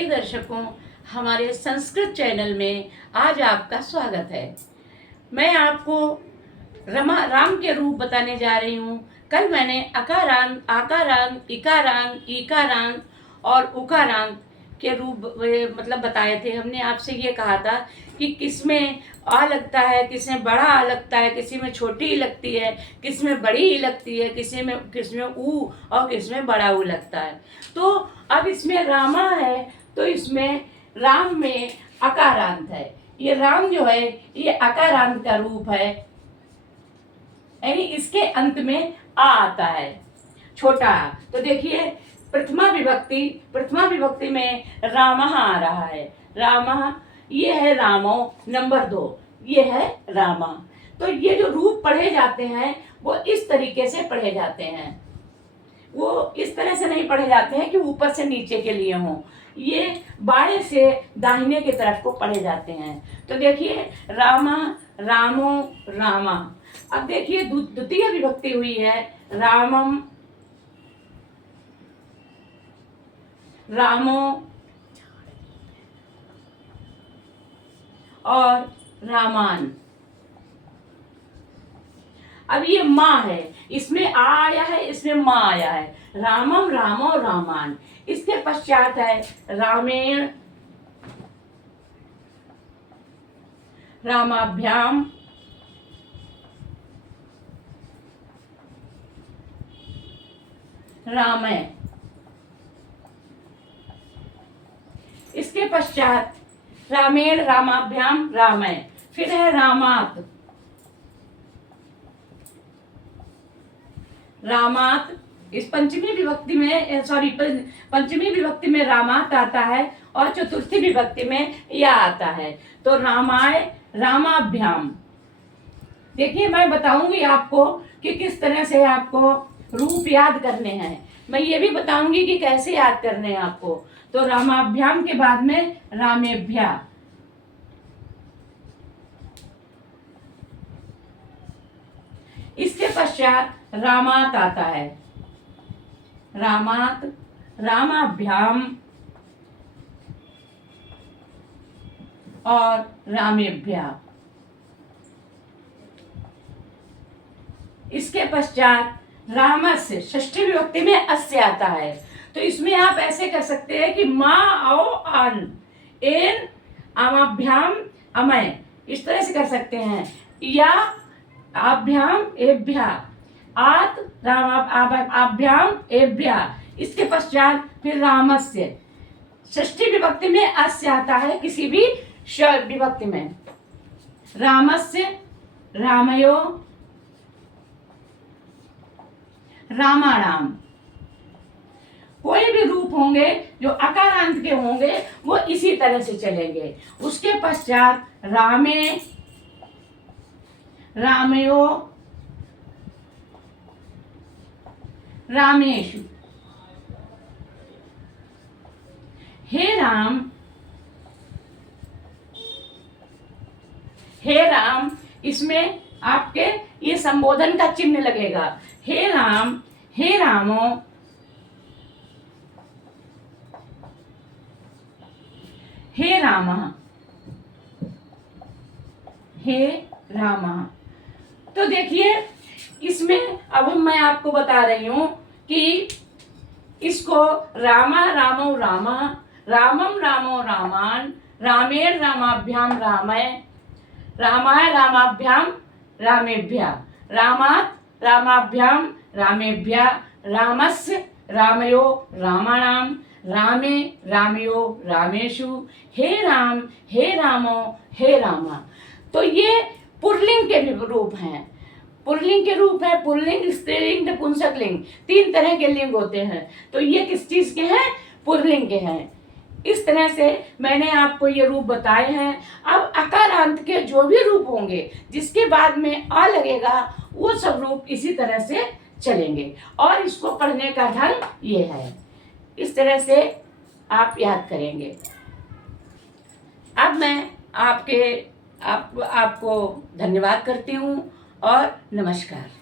दर्शकों, हमारे संस्कृत चैनल में आज आपका स्वागत है। मैं आपको राम के रूप बताने जा रही हूँ। कल मैंने अकारांत, आकारांत, इकारांत, ईकारांत और उकारांत के रूप मतलब बताए थे। हमने आपसे ये कहा था कि किसमें आ लगता है, किसमें बड़ा आ लगता है, किसी में छोटी लगती है, किसमें बड़ी लगती है, किसमें ऊ और किसमें बड़ा ऊ लगता है। तो अब इसमें रामा है तो इसमें राम में अकारांत है। ये राम जो है ये अकारांत का रूप है, यानी इसके अंत में आ आता है, छोटा। तो देखिए प्रथमा विभक्ति में रामः आ रहा है। रामः ये है रामो, नंबर 2 ये है रामा। तो ये जो रूप पढ़े जाते हैं वो इस तरीके से पढ़े जाते हैं। वो इस तरह से नहीं पढ़े जाते हैं कि ऊपर से नीचे के लिए हों। ये बाएं से दाहिने की तरफ को पढ़े जाते हैं। तो देखिए रामा, रामो, रामा। अब देखिए द्वितीय विभक्ति हुई है रामम, रामो और रामान। अब ये माँ है, इसमें आ आया है, इसमें माँ आया है। रामम, रामो, रामान। इसके पश्चात है रामेण, रामाभ्याम, रामय। इसके पश्चात रामेण, रामाभ्याम, रामय। फिर है रामात, रामात। इस पंचमी विभक्ति में रामात आता है और चतुर्थी विभक्ति में या आता है। तो रामाय, रामाभ्याम। देखिए मैं बताऊंगी आपको कि किस तरह से आपको रूप याद करने हैं। मैं ये भी बताऊंगी कि कैसे याद करने हैं आपको। तो रामाभ्याम के बाद में रामेभ्या, इसके पश्चात रामात आता है। रामात, रामाभ्याम और रामेभ्या। इसके पश्चात रामस्य, षष्ठी विभक्ति में अस्य आता है। तो इसमें आप ऐसे कर सकते हैं कि माँ आओ आन, एन आमाभ्याम अमय, इस तरह से कर सकते हैं। या आभ्याम एभ्या, आत आभ्याम एभ्या। इसके पश्चात फिर रामस्य, षष्ठी विभक्ति में अस्य आता है किसी भी विभक्ति में। रामस्य, रामयो, रामाणाम। कोई भी रूप होंगे जो अकारांत के होंगे वो इसी तरह से चलेंगे। उसके पश्चात रामे, रामयो, रामेषु। हे राम, हे राम। इसमें आपके ये संबोधन का चिन्ह लगेगा। हे राम, हे रामो, हे रामा, हे रामा। तो देखिए इसमें अब मैं आपको बता रही हूं कि इसको रामा, रामो, रामा, रामम, रामो, रामान, रामेण, रामाभ्याम, रामय, रामाय, रामाभ्याम, रामेभ्या, रामात, रामाभ्याम, रामेभ्या, रामस्य, रामयो, रामाणाम, रामे, रामयो, रामेषु। हे राम, हे रामो, हे रामा। तो ये पुल्लिंग के रूप हैं। पुल्लिंग के रूप है पुल्लिंग, स्त्रीलिंग, नपुंसकलिंग, 3 तरह के लिंग होते हैं। तो ये किस चीज के हैं? पुल्लिंग के हैं। इस तरह से मैंने आपको ये रूप बताए हैं। अब अकारांत के जो भी रूप होंगे जिसके बाद में आ लगेगा वो सब रूप इसी तरह से चलेंगे। और इसको पढ़ने का ढंग ये है, इस तरह से आप याद करेंगे। अब मैं आपको धन्यवाद करती हूँ और नमस्कार।